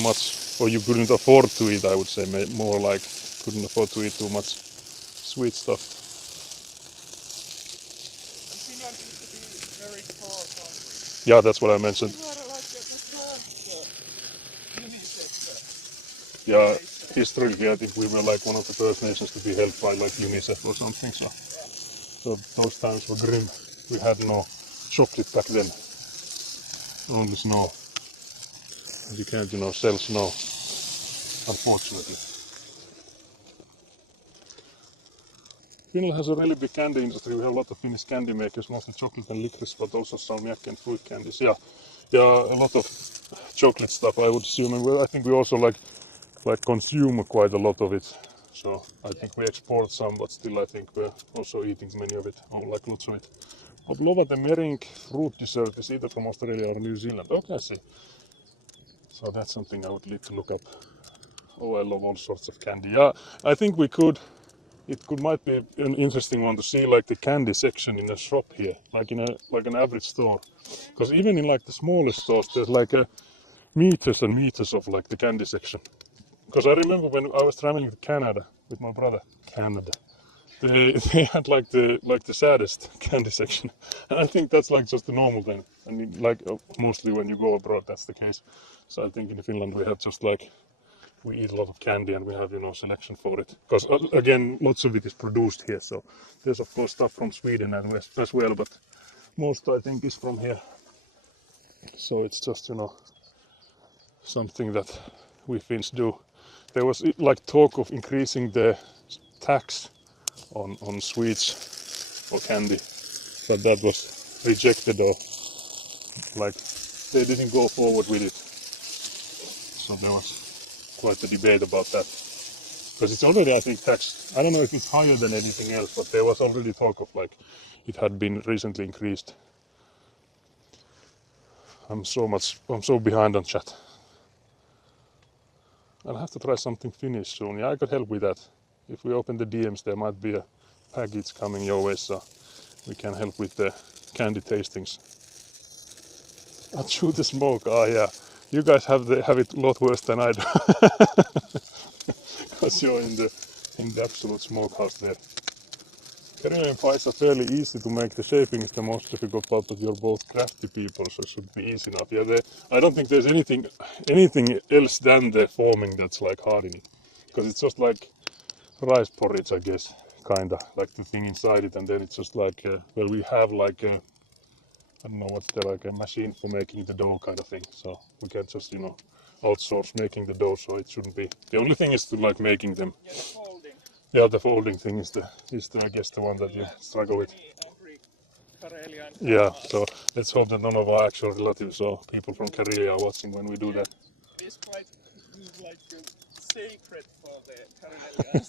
too much, or you couldn't afford to eat, I would say, more like couldn't afford to eat too much sweet stuff. Finland used to be very far country. Yeah, that's what I mentioned. Yeah, historically I think we were like one of the first nations to be helped by like UNICEF or something, so those times were grim. We had no chocolate back then, only snow. And you can't, sell snow, unfortunately. Finland has a really big candy industry. We have a lot of Finnish candy makers, mostly chocolate and licorice, but also salmiak and fruit candies. Yeah, a lot of chocolate stuff, I would assume, and I think we also like consume quite a lot of it. So I think we export some, but still I think we're also eating many of it, or like lots of it. Pavlova the meringue fruit dessert is either from Australia or New Zealand. Okay, I see. So that's something I would need to look up. Oh, I love all sorts of candy. Yeah, I think we could. Might be an interesting one to see like the candy section in a shop here, like in an average store. Because even in like the smallest stores, there's like meters and meters of like the candy section. Because I remember when I was traveling to Canada with my brother, they had like the saddest candy section, and I think that's like just the normal thing. I mean, like mostly when you go abroad, that's the case. So I think in Finland we have just like we eat a lot of candy and we have selection for it. Because again, lots of it is produced here. So there's of course stuff from Sweden as well, but most I think is from here. So it's just something that we Finns do. There was like talk of increasing the tax on sweets or candy, but that was rejected or like they didn't go forward with it. So there was quite a debate about that. Because it's already, I think, taxed. I don't know if it's higher than anything else, but there was already talk of like it had been recently increased. I'm so behind on chat. I'll have to try something Finnish soon. Yeah, I could help with that. If we open the DMs, there might be a package coming your way, so we can help with the candy tastings. I'll chew the smoke. Oh yeah, you guys have it a lot worse than I do. Because you're in the absolute smokehouse there. Karelian pies are fairly easy to make. The shaping is the most difficult part, but you're both crafty people, so it should be easy enough. Yeah, I don't think there's anything else than the forming that's like hard in it. Because it's just like rice porridge, I guess, kinda like the thing inside it, and then it's just like we have like I don't know what's there, like a machine for making the dough kind of thing. So we can just outsource making the dough, so it shouldn't be. The only thing is to like making them. Yeah, the folding. Yeah, the folding thing is the I guess the one that you struggle with. Yeah, so let's hope that none of our actual relatives or people from Karelia are watching when we do that. It's quite like sacred for the Karelians.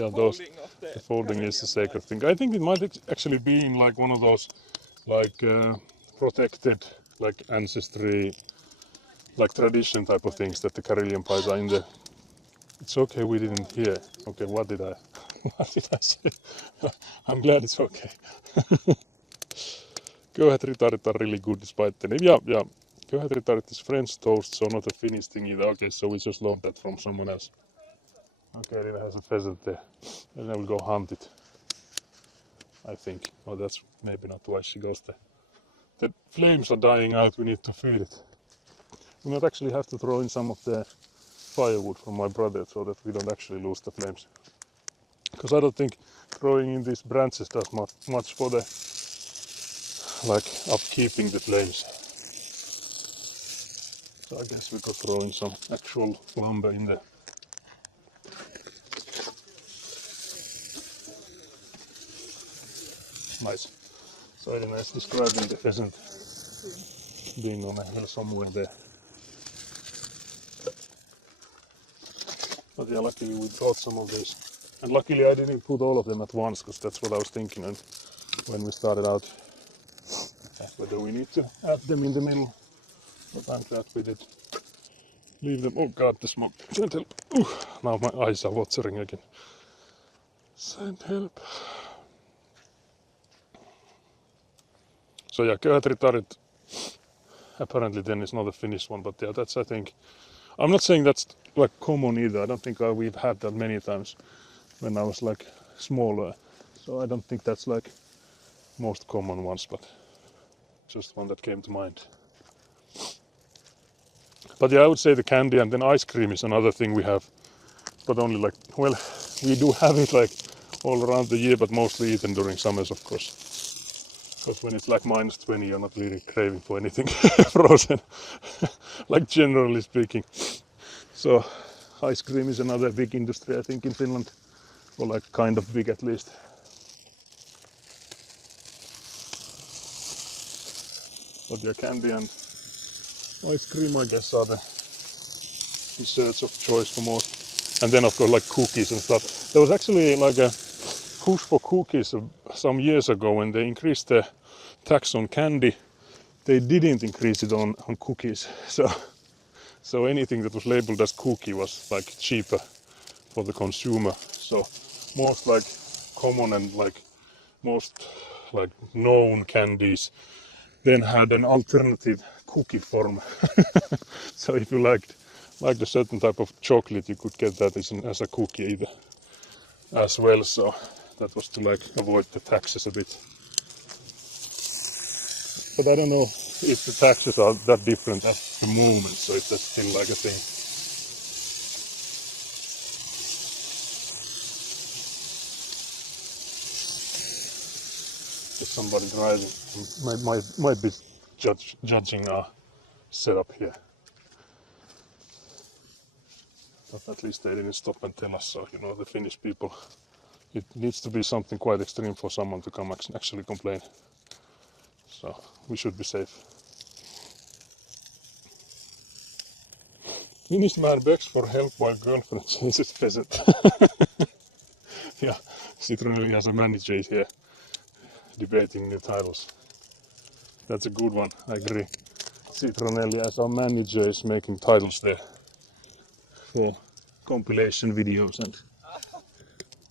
Yeah, the folding is a sacred thing. I think it might actually be in like one of those like protected like ancestry like tradition type of things that the Karelian pies are in the. It's okay we didn't hear. Okay, what did I say? I'm glad it's okay. Köyhät ritarit are really good despite the name. Yeah. Köyhät ritarit is French toast, so not a Finnish thing either. Okay, so we just learned that from someone else. Okay, Rina has a pheasant there. And I will go hunt it. I think. Oh, that's maybe not why she goes there. The flames are dying out, we need to feed it. We might actually have to throw in some of the firewood from my brother so that we don't actually lose the flames. Because I don't think throwing in these branches does much for the like upkeeping the flames. So I guess we could throw in some actual lumber in there. Nice. So Elina is describing the pheasant being on a hill somewhere there. But yeah, luckily we brought some of these. And luckily I didn't put all of them at once, because that's what I was thinking and when we started out. Whether we need to add them in the middle. But I'm glad we did. Leave them. Oh god, the smoke. Send help. Now my eyes are watering again. Send help. So yeah, köyhät ritarit. apparently then it's not a Finnish one, but yeah, that's, I think, I'm not saying that's like common either. I don't think we've had that many times when I was like smaller. So I don't think that's like most common ones, but just one that came to mind. But yeah, I would say the candy, and then ice cream is another thing we have, but only like, well, we do have it like all around the year, but mostly eaten during summers, of course. Because when it's like -20, you're not really craving for anything frozen, like generally speaking. So ice cream is another big industry, I think, in Finland, or like kind of big at least. But yeah, candy and ice cream, I guess, are the desserts of choice for most. And then of course like cookies and stuff. There was actually like a push for cookies some years ago when they increased the tax on candy. They didn't increase it on cookies. So anything that was labeled as cookie was like cheaper for the consumer. So most like common and like most like known candies then had an alternative cookie form. So if you liked a certain type of chocolate, you could get that as a cookie either as well. So that was to like avoid the taxes a bit. But I don't know if the taxes are that different at the moment, so if that's still like a thing. There's somebody driving might be judging our setup here. But at least they didn't stop and tell us, so you know, the Finnish people, it needs to be something quite extreme for someone to come actually complain. So we should be safe. Finnish man begs for help while girlfriend chases pheasant. Yeah, Citronelli has a manager here debating new titles. That's a good one, I agree. Citronelli as our manager is making titles there for compilation videos and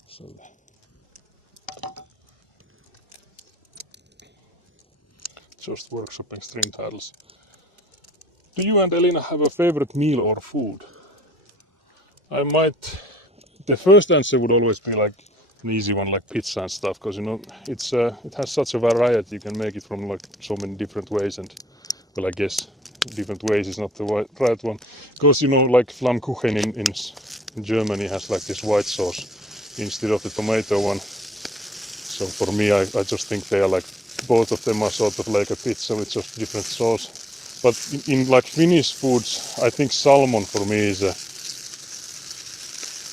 so. Just workshopping string titles. Do you and Elina have a favorite meal or food? I might. The first answer would always be like an easy one, like pizza and stuff, because you know it has such a variety. You can make it from like so many different ways, and well, I guess different ways is not the right one, because you know, like Flammkuchen in Germany has like this white sauce instead of the tomato one. So for me, I just think they are like both of them are sort of like a pizza with just different sauce. But in like Finnish foods, I think salmon for me is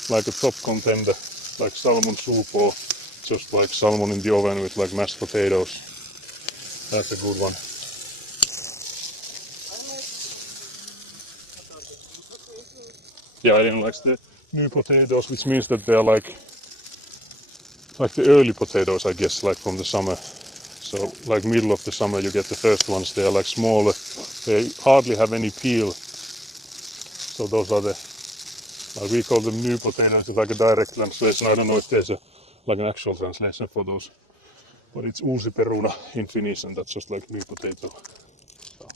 like a top contender, like salmon soup or just like salmon in the oven with like mashed potatoes. That's a good one. Yeah, I didn't like the new potatoes, which means that they are like the early potatoes, I guess, like from the summer. So like middle of the summer you get the first ones. They are like smaller. They hardly have any peel. So those are the, we call them new potatoes. It's like a direct translation. I don't know if there's like an actual translation for those. But it's uusi peruna in Finnish, and that's just like new potato. So.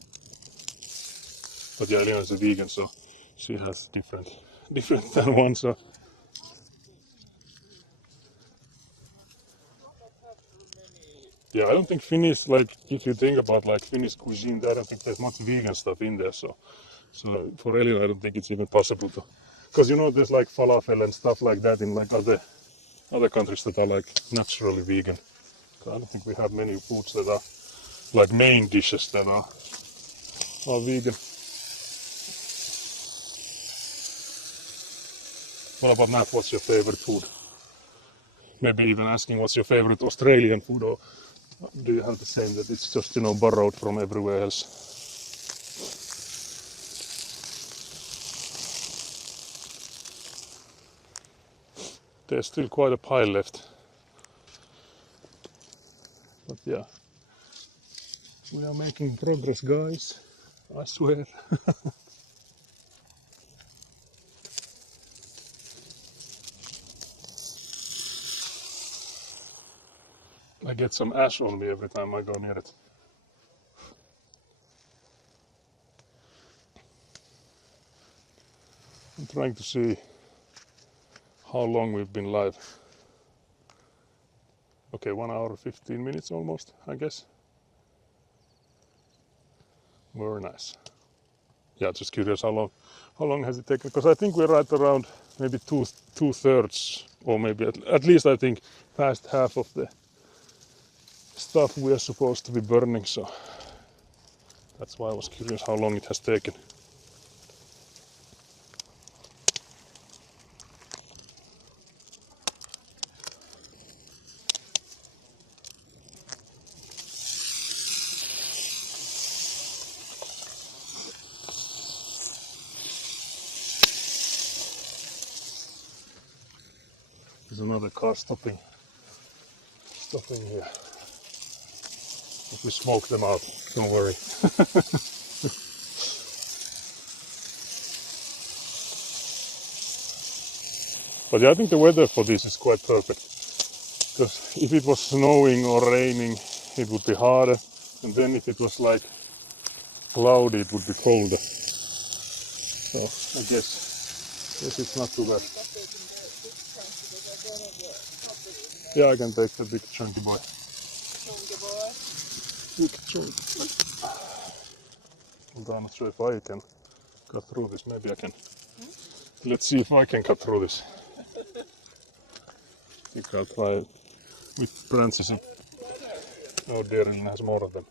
But yeah, Elena is a vegan, so she has different than one. So. Yeah, I don't think Finnish, like if you think about like Finnish cuisine, I don't think there's much vegan stuff in there. So for Elena, I don't think it's even possible to, because you know there's like falafel and stuff like that in like other countries that are like naturally vegan. So I don't think we have many foods that are like main dishes that are vegan. What about Nat? What's your favorite food? Maybe even asking what's your favorite Australian food, or do you have the same that it's just, you know, borrowed from everywhere else? There's still quite a pile left. But yeah, we are making progress, guys. I swear. I get some ash on me every time I go near it. I'm trying to see how long we've been live. Okay, 1 hour 15 minutes almost, I guess. Very nice. Yeah, just curious how long has it taken? Because I think we're right around maybe two thirds, or maybe at least I think past half of the stuff we are supposed to be burning. So that's why I was curious how long it has taken. There's another car stopping here. If we smoke them out, don't worry. But yeah, I think the weather for this is quite perfect. Because if it was snowing or raining, it would be harder. And then if it was like cloudy, it would be colder. So I guess it's not too bad. Yeah, I can take the big chunky boy. Big chunky. I'm not sure if I can cut through this. Maybe I can. Let's see if I can cut through this. I think I'll try with branches. Oh dear, Elina has more of them.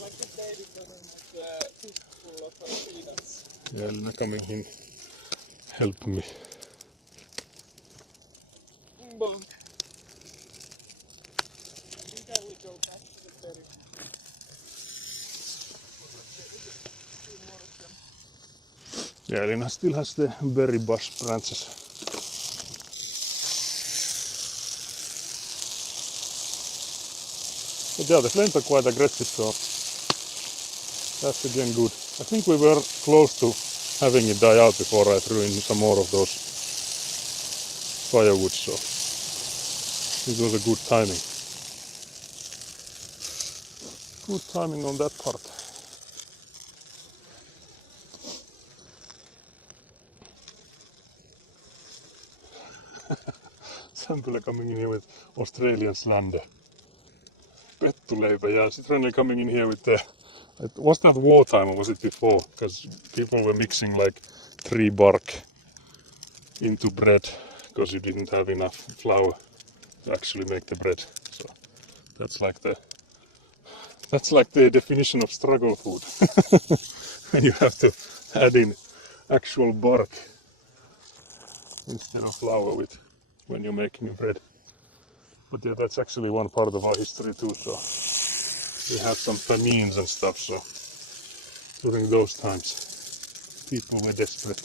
Like the baby coming with a fistful of peanuts. Yeah, Elina coming in. Help me. Bonk. I think I will go back to the berry. Yeah, Elina still has the berry bush branches. But yeah, the flames are quite aggressive, so that's again good. I think we were close to having it die out before I threw in some more of those firewood, so it was a good timing. Good timing on that part. Sampula coming in here with Australian slander. Pettuleipä, yeah, she's randomly coming in here with the... Was that wartime or was it before? Because people were mixing like tree bark into bread because you didn't have enough flour to actually make the bread. So that's like the definition of struggle food. And you have to add in actual bark instead of flour with when you're making your bread. But yeah, that's actually one part of our history too. So we had some famines and stuff. So during those times, people were desperate.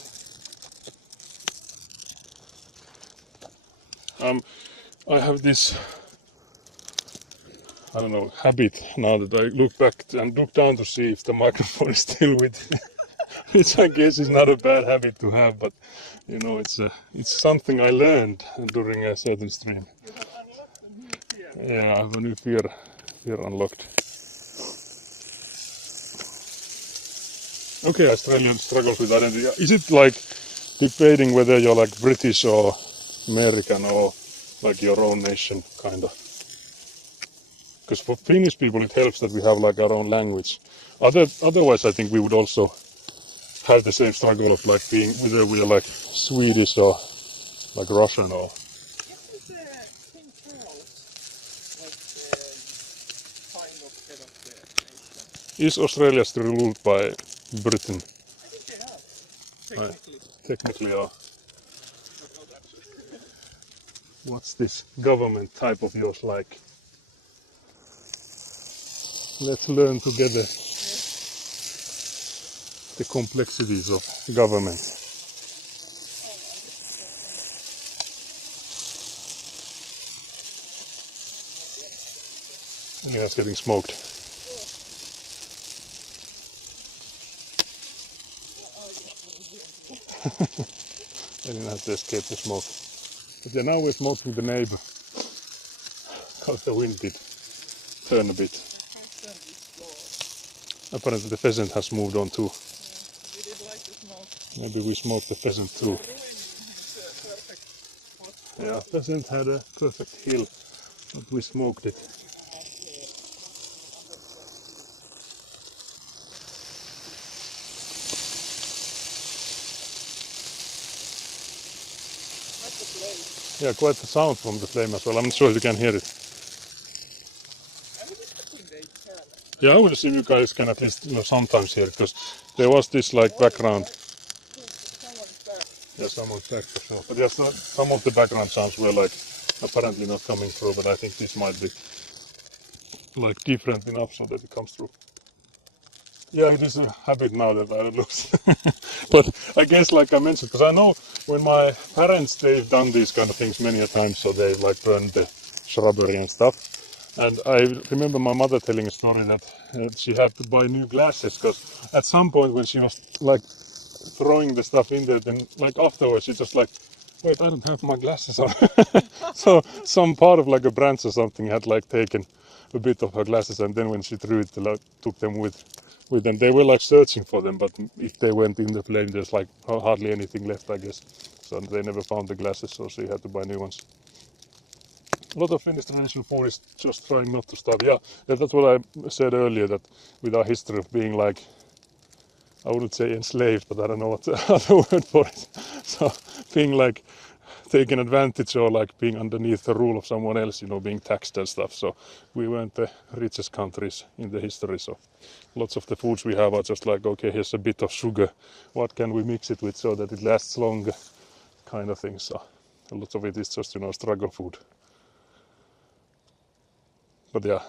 I have this, I don't know, habit now that I look back and look down to see if the microphone is still with me. Which I guess is not a bad habit to have, but you know, it's something I learned during a certain stream. You have unlocked a new fear. Yeah, I have a new fear unlocked. Okay, Australian struggles with identity. Is it like debating whether you're like British or American or like your own nation, kind of? Because for Finnish people it helps that we have like our own language. Otherwise I think we would also have the same struggle of like being whether we are like Swedish or like Russian or... Isn't King Charles like kind of head of the nation? Is Australia still ruled by Britain? I think they have. Technically. Technically, yeah. What's this government type of yours like? Let's learn together the complexities of government. Yeah, it's getting smoked. I didn't have to escape the smoke. But yeah, now we're smoking the neighbor. Because the wind did turn a bit. Apparently the pheasant has moved on too. We did like to smoke. Maybe we smoked the pheasant too. Perfect spot. Yeah, pheasant had a perfect hill, but we smoked it. That's the place. Yeah, quite the sound from the flame as well. I'm not sure if you can hear it. I would think they can. Yeah, I would assume you guys can at least sometimes hear it, because there was this like background. Someone's back. Yeah, someone's back for sure. But yes, some of the background sounds were like apparently not coming through, but I think this might be like different enough so that it comes through. Yeah, it is a habit now that it looks. But I guess, like I mentioned, because I know when my parents, they've done these kind of things many a time, so they've like burned the shrubbery and stuff. And I remember my mother telling a story that she had to buy new glasses, because at some point when she was like throwing the stuff in there, then like afterwards she just like, wait, I don't have my glasses on. So some part of like a branch or something had like taken a bit of her glasses, and then when she threw it, like, took them with them. They were like searching for them, but if they went in the flame, there's like hardly anything left, I guess. So they never found the glasses, so she had to buy new ones. A lot of Finnish traditional food is just trying not to starve. Yeah, that's what I said earlier, that with our history of being like, I wouldn't say enslaved, but I don't know what the other word for it. So being like taken advantage, or like being underneath the rule of someone else, being taxed and stuff. So we weren't the richest countries in the history. So lots of the foods we have are just like, okay, here's a bit of sugar. What can we mix it with so that it lasts longer, kind of thing. So a lot of it is just, struggle food. But yeah,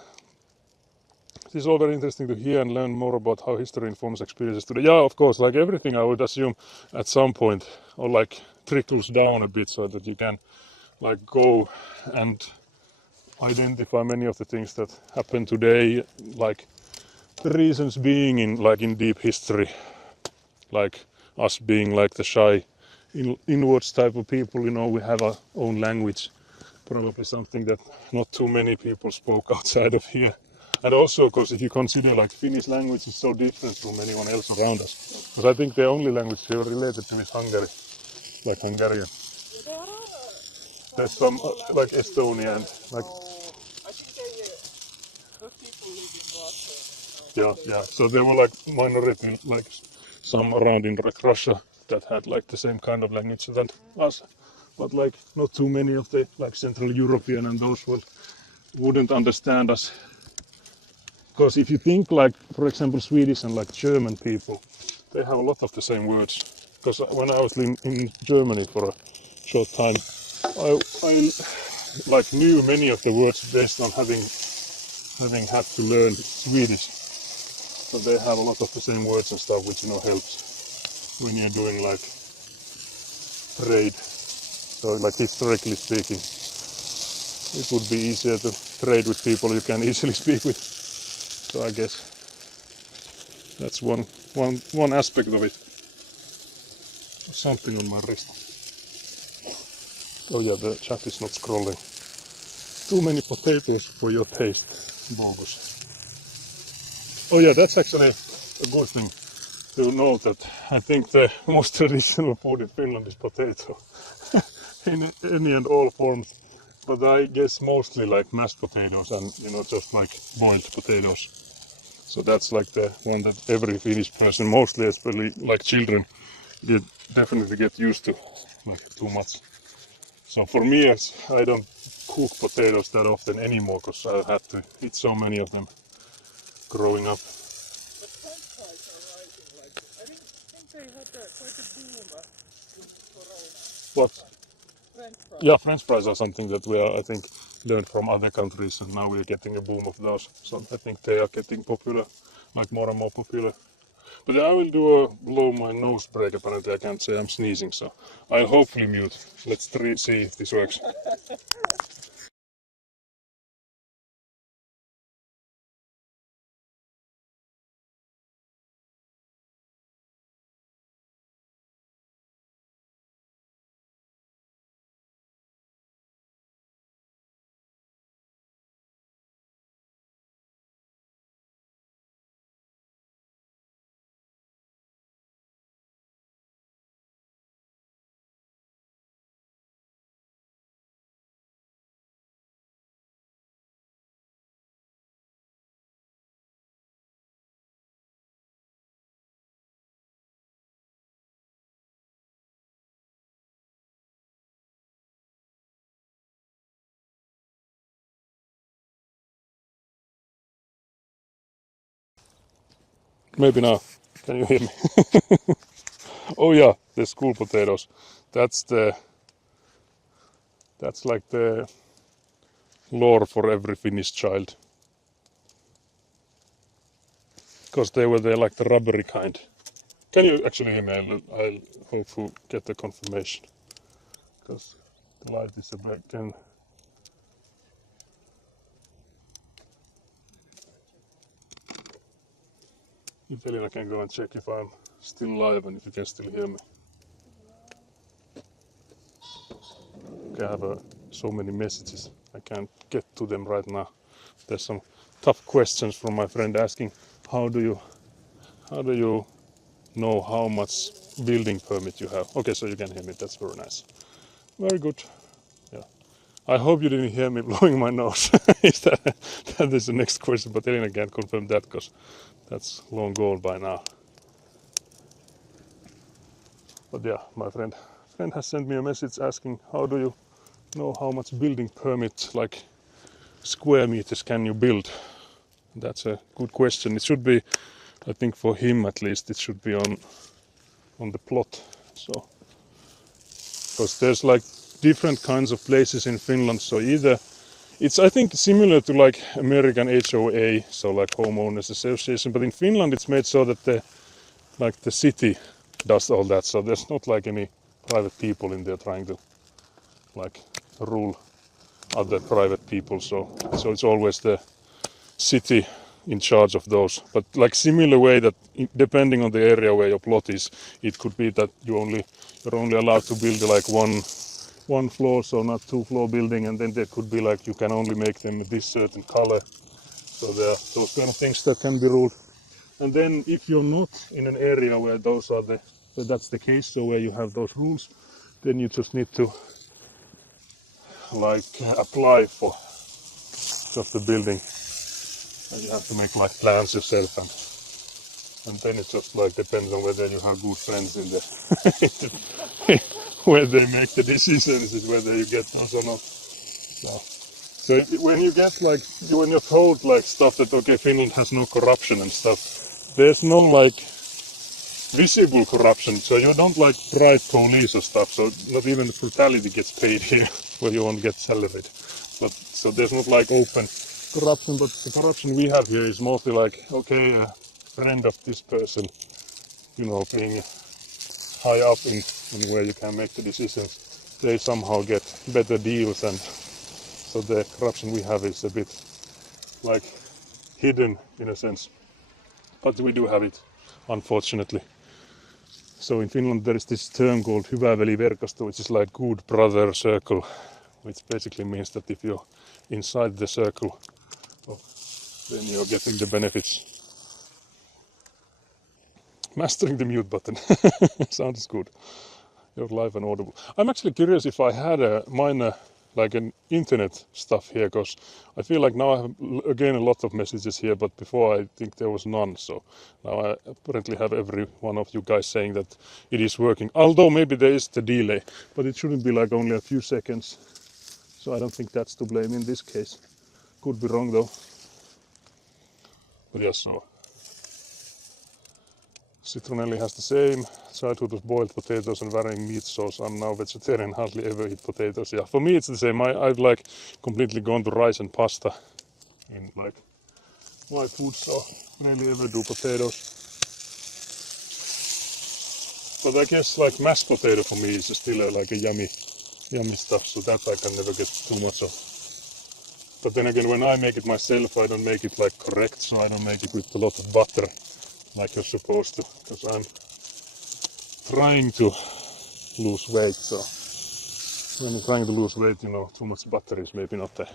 it is all very interesting to hear and learn more about how history informs experiences today. Yeah, of course, like everything, I would assume at some point, or like trickles down a bit so that you can like go and identify many of the things that happen today, like the reasons being in deep history, like us being like the shy inwards type of people. We have our own language, probably something that not too many people spoke outside of here. And also, because if you consider like Finnish language is so different from anyone else around us, because I think the only language we are related to is Hungary, like Hungarian. There are There's some like Estonia and like, I think those people live in Russia. yeah. So there were like minority, like some around in like Russia that had like the same kind of language than us, but like not too many of the like Central European and those wouldn't understand us. Because if you think like, for example, Swedish and like German people, they have a lot of the same words. Because when I was in Germany for a short time, I like knew many of the words based on having had to learn Swedish. So they have a lot of the same words and stuff, which helps when you're doing like trade. So like historically speaking, it would be easier to trade with people you can easily speak with. So I guess that's one aspect of it. Something on my wrist. Oh yeah, the chat is not scrolling. Too many potatoes for your taste, Bogus. Oh yeah, that's actually a good thing to note, that I think the most traditional food in Finland is potato. In any and all forms. But I guess mostly like mashed potatoes and just like boiled potatoes. So that's like the one that every Finnish person, mostly especially like children, definitely get used to, like too much. So for me, I don't cook potatoes that often anymore, because I had to eat so many of them growing up. But French fries are rising. Like I think they had quite a boom in Corona. What? French fries. Yeah, French fries are something that we are, I think, learned from other countries, and now we're getting a boom of those. So I think they are getting popular, like more and more popular. But I will do a blow my nose break. Apparently, I can't say I'm sneezing, so I'll hopefully mute. Let's see if this works. Maybe now. Can you hear me? Oh yeah, the school potatoes. That's like the lore for every Finnish child. Because they were like the rubbery kind. Can you actually hear me? I'll hope to get the confirmation. Because the light is a bit... If Elina can go and check if I'm still live and if you can still hear me. Okay, I have so many messages. I can't get to them right now. There's some tough questions from my friend asking, how do you know how much building permit you have? Okay, so you can hear me. That's very nice. Very good. Yeah. I hope you didn't hear me blowing my nose. That is the next question, but Elina can't confirm that because that's long gone by now. But yeah, my friend has sent me a message asking, how do you know how much building permit, like square meters, can you build? That's a good question. It should be, I think for him at least, it should be on the plot. So, because there's like different kinds of places in Finland. So either it's, I think, similar to like American HOA, so like homeowners association. But in Finland, it's made so that the city does all that. So there's not like any private people in there trying to like rule other private people. So it's always the city in charge of those. But like similar way that depending on the area where your plot is, it could be that you're only allowed to build like one floor, so not 2-floor building, and then there could be like you can only make them this certain color. So there are those kind of things that can be ruled. And then if you're not in an area where that's the case, so where you have those rules, then you just need to like apply for just the building. And you have to make like plans yourself, and then it just like depends on whether you have good friends in there. Where they make the decisions is whether you get those or not. So when you get like, when you're told like stuff that okay, Finland has no corruption and stuff, there's no like visible corruption. So you don't like bribe police or stuff. So not even the brutality gets paid here, where you won't get salaried. But so there's not like open corruption, but the corruption we have here is mostly like, okay, a friend of this person, you know, being high up in where you can make the decisions, they somehow get better deals, and so the corruption we have is a bit like hidden in a sense, but we do have it, unfortunately. So in Finland there is this term called hyvä veli-verkosto, which is like good brother circle, which basically means that if you're inside the circle, then you're getting the benefits. Mastering the mute button. Sounds good. You're live and audible. I'm actually curious if I had a minor, like an internet stuff here, because I feel like now I have again a lot of messages here, but before I think there was none. So now I apparently have every one of you guys saying that it is working. Although maybe there is the delay, but it shouldn't be like only a few seconds. So I don't think that's to blame in this case. Could be wrong though. But yes, so Citronelli has the same childhood of boiled potatoes and varying meat sauce. I'm now vegetarian, hardly ever eat potatoes. Yeah, for me it's the same. I've like completely gone to rice and pasta in like my food, so rarely ever do potatoes. But I guess like mashed potato for me is still like a yummy stuff, so that I can never get too much of. But then again, when I make it myself, I don't make it like correct, so I don't make it with a lot of butter like you're supposed to, because I'm trying to lose weight. So when you're trying to lose weight, you know, too much butter is maybe not the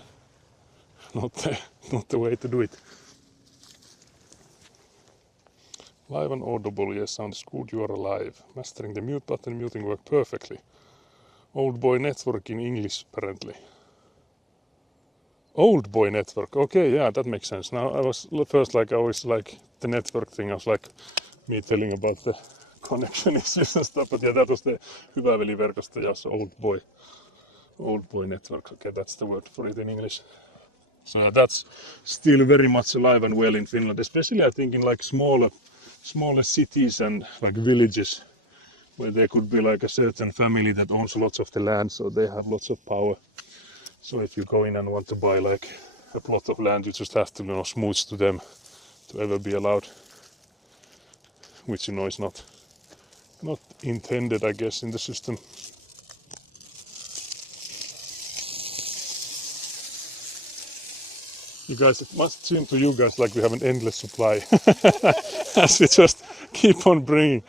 way to do it. Live and audible, yes, sounds good, you are alive. Mastering the mute button, muting worked perfectly. Old boy network in English, apparently. Old boy network, okay, yeah, that makes sense. Now I was first like, always like the network thing, I was like me telling about the connection issues and stuff, but yeah, that was the hyvä veli-verkosto, yes, old boy network, okay, that's the word for it in English. So that's still very much alive and well in Finland, especially I think in like smaller smaller cities and like villages where there could be like a certain family that owns lots of the land, so they have lots of power. So if you go in and want to buy like a plot of land, you just have to, you know, smooch to them to ever be allowed, which, you know, is not intended, I guess, in the system. You guys, it must seem to you guys like we have an endless supply as we just keep on bringing.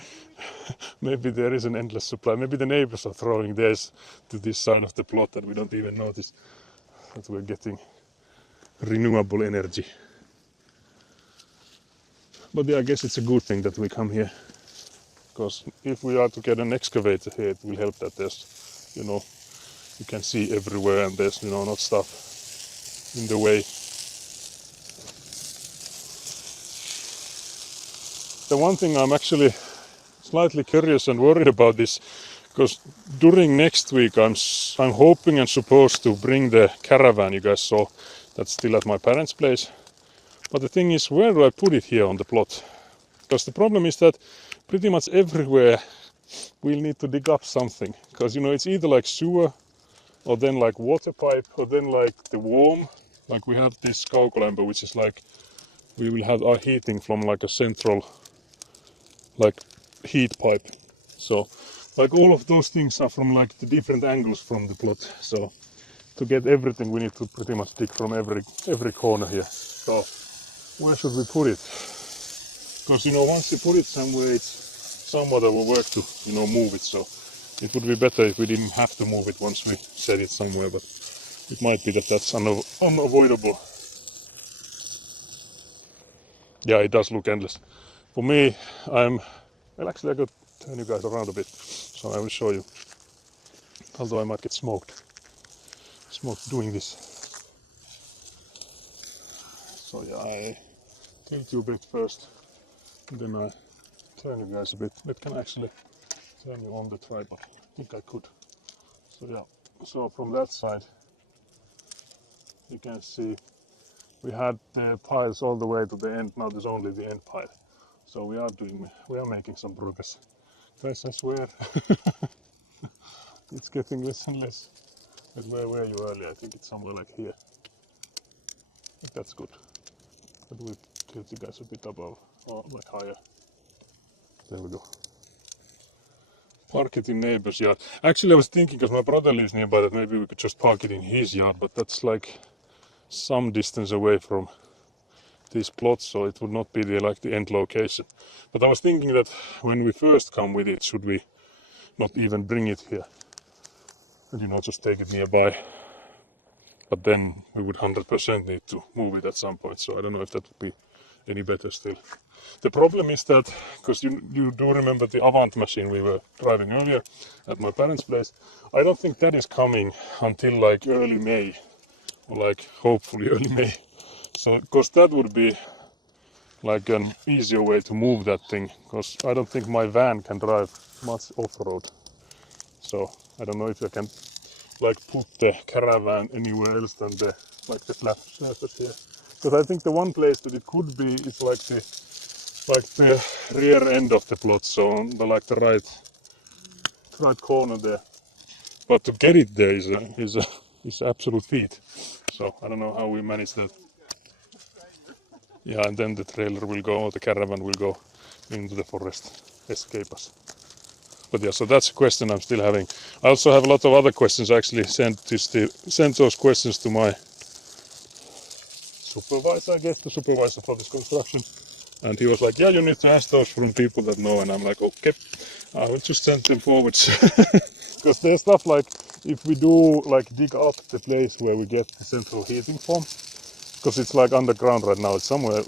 Maybe there is an endless supply. Maybe the neighbors are throwing theirs to this side of the plot that we don't even notice that we're getting renewable energy. But yeah, I guess it's a good thing that we come here, because if we are to get an excavator here, it will help that there's, you know, you can see everywhere and there's, you know, not stuff in the way. The one thing I'm actually slightly curious and worried about this, because during next week I'm hoping and supposed to bring the caravan you guys saw that's still at my parents' place. But the thing is, where do I put it here on the plot? Because the problem is that pretty much everywhere we'll need to dig up something, because, you know, it's either like sewer or then like water pipe or then like the warm, like we have this kaukolämpö, which is like we will have our heating from like a central like heat pipe. So like all of those things are from like the different angles from the plot. So to get everything we need to pretty much dig from every corner here. So where should we put it? Because, you know, once you put it somewhere, it's somewhat of a work to, you know, move it. So it would be better if we didn't have to move it once we set it somewhere, but it might be that that's unavoidable. Yeah, it does look endless. For me, well, actually I could turn you guys around a bit, so I will show you. Although I might get smoked doing this. So yeah, I tilt you a bit first, and then I turn you guys a bit. It can actually turn you on the tripod. I think I could. So yeah, so from that side, you can see we had the piles all the way to the end. Now there's only the end pile. So we are making some progress. Guys, I swear, it's getting less and less. But where were you earlier? I think it's somewhere like here. I think that's good. But we tilt you guys a bit above, or like higher. There we go. Park it in neighbor's yard. Actually, I was thinking, because my brother lives nearby, that maybe we could just park it in his yard, but that's like some distance away from these plots, so it would not be the end location. But I was thinking that when we first come with it, should we not even bring it here and, you know, just take it nearby? But then we would 100% need to move it at some point, so I don't know if that would be any better still. The problem is that, because you do remember the Avant machine we were driving earlier at my parents' place, I don't think that is coming until like early May, or like hopefully early May. So, because that would be like an easier way to move that thing, because I don't think my van can drive much off-road. So I don't know if I can like put the caravan anywhere else than the flat surface here. Because I think the one place that it could be is like the rear end of the plot, so on the right corner there. But to get it there is absolute feat. So I don't know how we manage that. Yeah, and then the trailer will go, or the caravan will go into the forest, escape us. But yeah, so that's a question I'm still having. I also have a lot of other questions. I actually sent those questions to my supervisor, I guess, the supervisor for this construction. And he was like, yeah, you need to ask those from people that know. And I'm like, okay, I will just send them forward. Because there's stuff like, if we do like dig up the place where we get the central heating from, because it's like underground right now, it's somewhere like